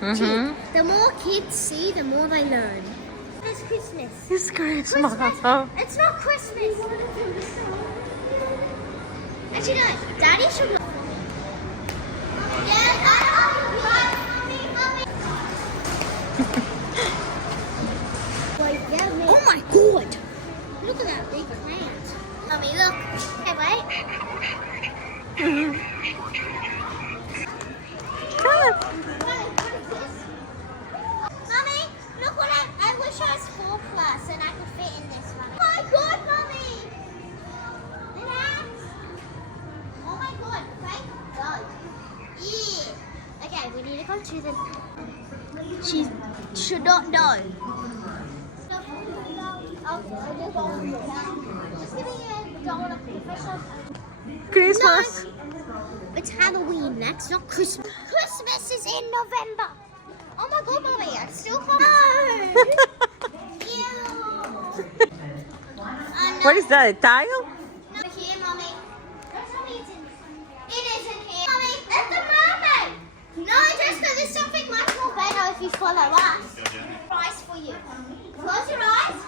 The more kids see, the more they learn. It's Christmas. It's Christmas. It's not Christmas. Actually, no. Daddy should. Yeah, Mommy. Oh my God! Look at that big plant. Mommy, look. Hey, wait. Mommy, look what I wish I was 4+ and I could fit in this one. Oh my God, Mommy! Relax. Oh my God, thank God. Yeah. Okay, we need to go to the. She should not know. Just give me a dollar professional. Christmas. No, it's Halloween. That's not Christmas. Christmas is in November. Oh my God, Mommy, I still can't. No. Ew. What is that? A tile? No, here, Mommy. Don't tell me it's in. It isn't here. Mommy, it's the mermaid. No, Jessica, there's something much more better if you follow us. Price for you. Close your eyes.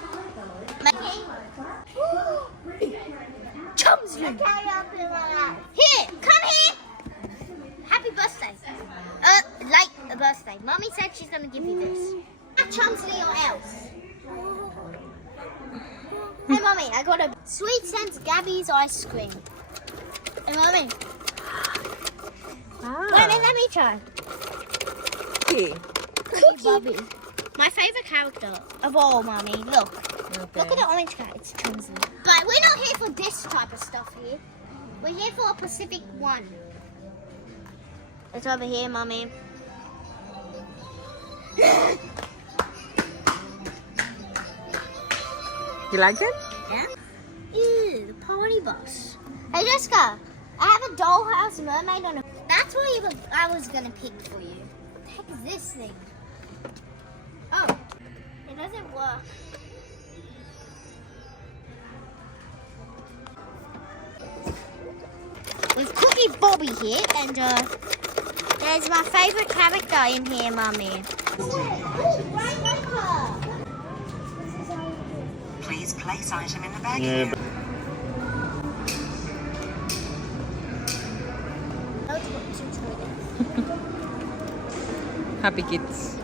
Chumsley. Here, come here. Happy birthday. Late birthday. Mommy said she's gonna give you this. Chumsley or else. Hey, Mommy, I got a Sweet Sense Gabby's ice cream. Hey, Mommy. Let me try. Cookie. Bobby. My favorite character of all, Mommy. Look. Okay. Look at the orange cat. It's Chumsley. But we're not here for this type of stuff here. We're here for a Pacific one. It's over here, Mommy. You like it? Yeah. Ew, the party bus. Hey, Jessica. I have a dollhouse mermaid on a. That's what I was gonna pick for you. What the heck is this thing? Oh, it doesn't work. We've Cookie Bobby here, and there's my favorite character in here, Mommy. Please place item in the bag Yeah. here. Happy kids.